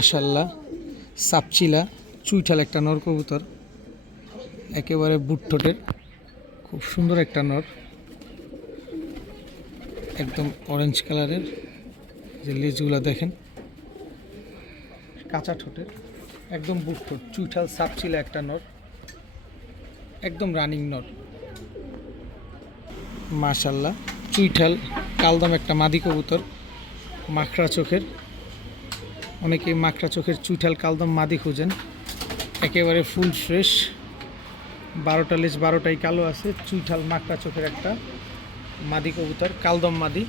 মাশাল্লাহ সাপচিলা, চুইঠাল একটা নর কবুতর, একেবারে বুটঠোঁটের, খুব সুন্দর একটা নর, একদম অরেঞ্জ কালারের যে লেজগুলো দেখেন, কাঁচা ঠোঁটের, একদম বুটঠোঁট, চুইঠাল, সাপচিলা একটা নর, একদম রানিং নর। মাশাল্লাহ চুইঠাল, কালদম একটা মাদি কবুতর, মাখরা চোখের অনেকে মাকড়া চোখের চুইঠাল কালদম মাদি খুঁজেন। একেবারে ফুল ফ্রেশ। বারোটা লেজ বারোটাই কালো আছে, চুইঠাল মাকড়া চোখের একটা মাদি কবুতর, কালদম মাদি।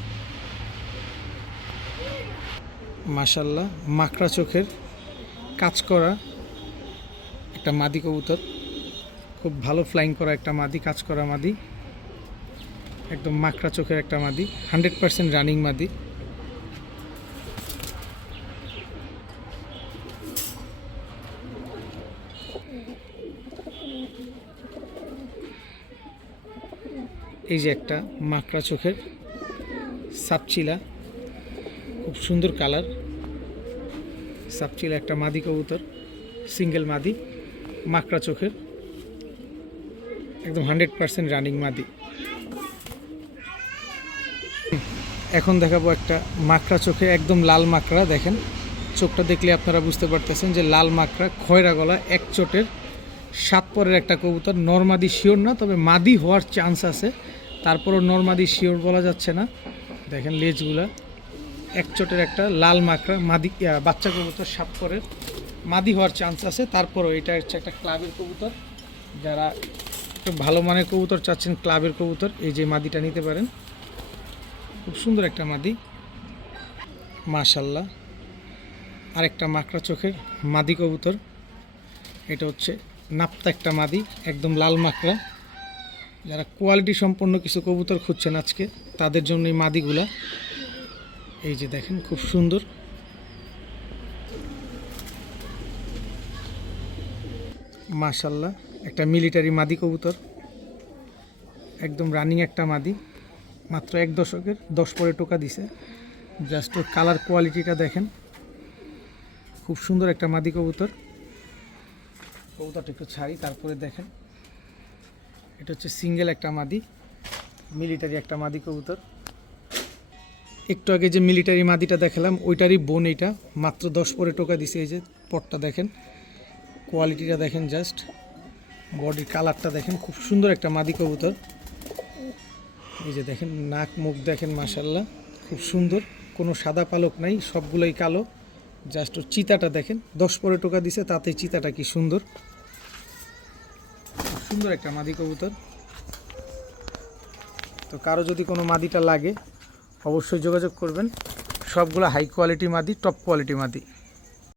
মাশাল্লাহ, মাকড়া চোখের কাজ করা একটা মাদি কবুতর। খুব ভালো ফ্লাইং করা একটা মাদি, কাজ করা মাদি। একদম মাকড়া চোখের একটা মাদি হান্ড্রেড পার্সেন্ট রানিং মাদি। এই যে একটা মাকড়া চোখের সাপচিলা, খুব সুন্দর কালার। সাপচিলা একটা মাদি কবুতর, সিঙ্গেল মাদি, মাকড়া চোখের, একদম হান্ড্রেড পার্সেন্ট রানিং মাদি। এখন দেখাবো একটা মাকড়া চোখে একদম লাল মাকড়া, দেখেন। চোখটা দেখলে আপনারা বুঝতে পারতেছেন যে লাল মাকড়া, খয়রা গলা, এক চোটের সাত পরের একটা কবুতর। নর্মাদি শিওর না, তবে মাদি হওয়ার চান্স আছে। তারপরও নর্মাদি শিওর বলা যাচ্ছে না। দেখেন লেজগুলা। এক চোটের একটা লাল মাকড়া, মাদি বাচ্চা কবুতর সাত পরের মাদি হওয়ার চান্স আছে। তারপরও এটা হচ্ছে একটা ক্লাবের কবুতর। যারা একটু ভালো মানের কবুতর চাচ্ছেন, ক্লাবের কবুতর, এই যে মাদিটা নিতে পারেন। খুব সুন্দর একটা মাদি। মাশাল্লাহ। আরেকটা মাকড়া চোখের মাদি কবুতর। এটা হচ্ছে নাপ্তা একটা মাদি, একদম লাল মাকড়া যারা কোয়ালিটি সম্পন্ন কিছু কবুতর খুঁজছেন আজকে, তাদের জন্য এই মাদিগুলা। এই যে দেখেন, খুব সুন্দর। মাশাল্লাহ, একটা মিলিটারি মাদি কবুতর। একদম রানিং একটা মাদি। মাত্র এক দশকের, দশ পরে টোকা দিছে। জাস্ট ওর কালার কোয়ালিটিটা দেখেন। খুব সুন্দর একটা মাদি কবুতর। কবুতরটা একটু ছাড়ি, তারপরে দেখেন। এটা হচ্ছে সিঙ্গেল একটা মাদি, মিলিটারি একটা মাদি কবুতর। একটু আগে যে মিলিটারি মাদিটা দেখালাম, ওইটারই বোন এইটা, মাত্র দশ পরে টোকা দিছে এই যে পটটা দেখেন। কোয়ালিটিটা দেখেন জাস্ট। বডির কালারটা দেখেন, খুব সুন্দর একটা মাদি কবুতর। এই যে দেখেন, নাক মুখ দেখেন মাসাল্লাহ খুব সুন্দর। কোনো সাদা পালক নাই, সবগুলোই কালো। জাস্ট ওর চিতাটা দেখেন, দশ পরে টোকা দিছে, তাতে চিতাটা কি সুন্দর। সুন্দর একটা মাদি কবুতর। তো কারও যদি কোনো মাদিটা লাগে, অবশ্যই যোগাযোগ করবেন। সবগুলো হাই কোয়ালিটি মাদি টপ কোয়ালিটি মাদি।